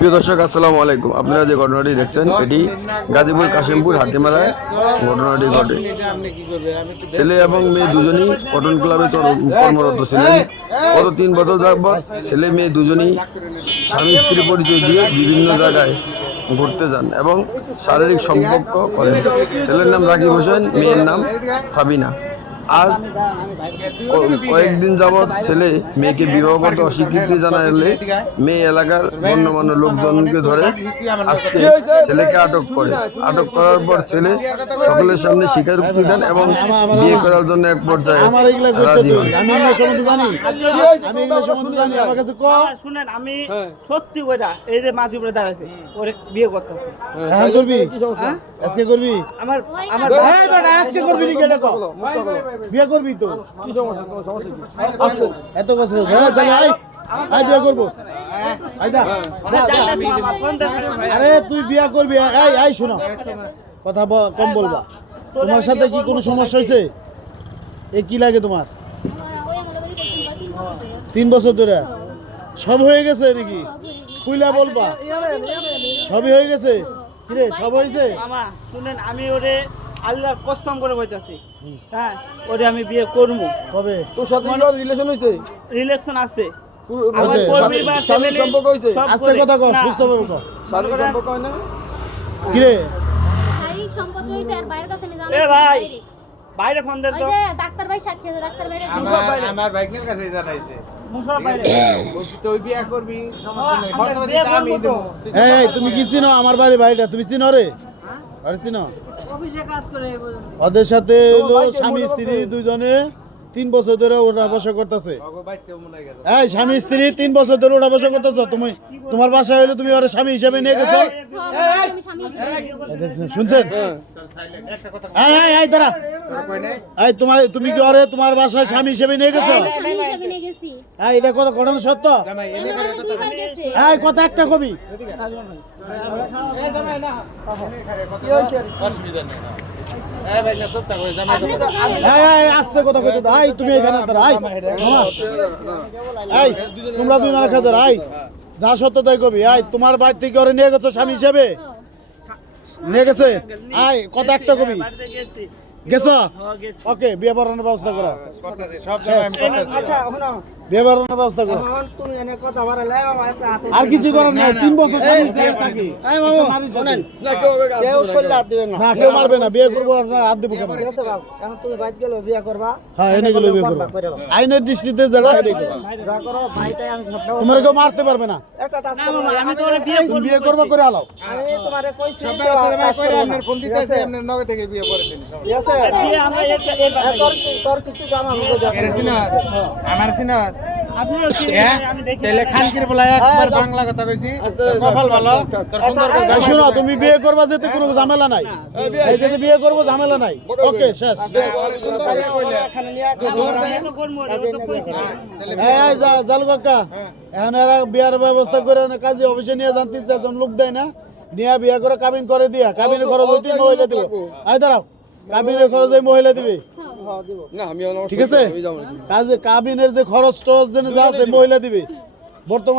প্রিয় দর্শক, আসসালামু আলাইকুম। আপনারা যে ঘটনাটি দেখছেন, এটি গাজীপুর কাশিমপুর হাতিমারায় ঘটনাটি ঘটে। ছেলে এবং মেয়ে দুজনই কটন ক্লাবে কর্মরত ছিলেন। গত তিন বছর যাবৎ ছেলে, মেয়ে দুজনই স্বামী স্ত্রী পরিচয় দিয়ে বিভিন্ন জায়গায় ঘুরতে যান এবং শারীরিক সম্পর্ক করেন। ছেলের নাম রাকিব হোসেন, মেয়ের নাম সাবিনা। আজ কয়েকদিন যাবৎ ছেলে মেয়েকে বিবাহ করতে অস্বীকৃতি জানালে মেয়ে এলাকার গণ্যমান্য লোকজনকে ধরে আজকে ছেলেকে আটক করে। আটক করার পর ছেলে সকলের সামনে স্বীকারোক্তি দেন এবং বিয়ে করার জন্য এক পর্যায়ে আমার এগুলা করতে রাজি হন। আমি এগুলা সম্বন্ধে জানি। আমি এগুলা সম্বন্ধে জানি। আমার কাছে ক? আর শুনেন আমি সত্যি ওইটা এই যে মাঝি উপরে দাঁড়াইছে ওরে বিয়ে করতেছে। হ্যাঁ করবি? আজকে করবি? আমার আমার বেটা আজকে করবি নাকি এটা ক? বিয়ে করবি তো? এত বছর হ্যাঁ তাহলে আই আই বিয়ে করব। আই। আরে তুই বিয়ে করবি। এই আই শোনো। কথা কম বলবা। তোমার সাথে কি কোনো সমস্যা হয়েছে? এ কি লাগে তোমার? তিন বছর ধরে। সব হয়ে গেছে নাকি? খুইলা বলবা। সবই হয়ে গেছে? কিরে সব হয়েছে? মামা শুনেন আমি ওরে আল্লাহর কসম করে কইতাছি। হ্যাঁ ওরে আমি বিয়ে করব কবে? তোর সাথে রিলেশন হয়েছে রিলেকশন আছে। আমার পরিবার স্বামীর সম্পর্ক হয়েছে? আস্তে কথা না, সুস্থ ভাবে শারীরিক সম্পর্ক হয় না? কিরে? শারীরিক সম্পর্ক হইছে আর বাইরের কথা আমি জানি এ ভাই বাইরে। ফোন দেন ওই তো যে ডাক্তার ভাই সাক্ষী আছে ডাক্তার ভাই আমার বাইকের কাছে জানাইছে। আমরা তুমি কি চিনো আমার বাড়ি বাড়িটা তুমি চিনো রে? ওদের সাথে হলো স্বামী স্ত্রী দুজনে তিন বছর ধরে ওঠা বসা করতেছে। হয় এই স্বামী স্ত্রী তিন বছর ধরে ওঠা বসা করতেছো? তুমি তোমার বাসায় হলো তুমি ওর স্বামী হিসেবে নিয়ে গেছো? হ্যাঁ, শুনছেন? এই তোমার তুমি কি ওরে তোমার বাসায় স্বামী হিসেবে নিয়ে গেছো? নিয়ে গেছি। এই এটা কত ঘটনা সত্য? এই কথা একটা কবি। আস্তে কথা কইতে তুমি এখানে তোমরা দুই খাতে এই। যা সত্য তাই কবি। এই তোমার বাড়ি থেকে ওরে নিয়ে গেছো স্বামী হিসেবে? নিয়ে গেছে? এই কথা একটা কবি। গেছি? গেছো। হ্যাঁ, ওকে বিয়ে পড়ানোর ব্যবস্থা করা। সব জায়গায় আমি করতেছি আচ্ছা শোনো ব্যবস্থা করো আর কিছু করার নাই তিন বছর স্বামী হিসেবে থাকি শোনেন কেউ শরীরে হাত দিবে না না কেউ মারবে না বিয়ে করব আর হাত দেবো বাস এখন তুমি বাইক গেলে বিয়ে করবা হ্যাঁ এনে গেলে বিয়ে করব আইনের দৃষ্টিতে করব যা করো ভাইটাই আমি তোমার কেউ মারতে পারবে না না, আমি তো বিয়ে করব বিয়ে করব করে আলাও আমি তোমারে কইছি সব ব্যবস্থা করে আপনার ফোন দিতেছে আপনার নগে থেকে বিয়ে করে দিন সব ঠিক আছে? আমরা তোর তোর কিছু করে দেবো। এরে আমার সিনা হ্যাঁ শোনো তুমি বিয়ে করবা যেতে কোনো ঝামেলা নাই? এই যেতে বিয়ে করব ঝামেলা নাই। ওকে শেষ। এখানে নিয়ে আমি তো করব, এটা তো কইছি। এই এই যা জাল কাকা। এখন এরা বিয়ার ব্যবস্থা করে না কাজে অফিসে নিয়ে যান তিন চারজন লোক দেয় না। নিয়ে বিয়ে করে কাবিন করে দিয়া। কাবিনের খরচ হইতে মহিলা দিব। আই দাঁড়াও। কাবিনের খরচ ওই মহিলা দিবে। ঠিক আছে? কাজে কাবিনের যে খরচ টরচ যা আছে মহিলা দিবে। বর্তমান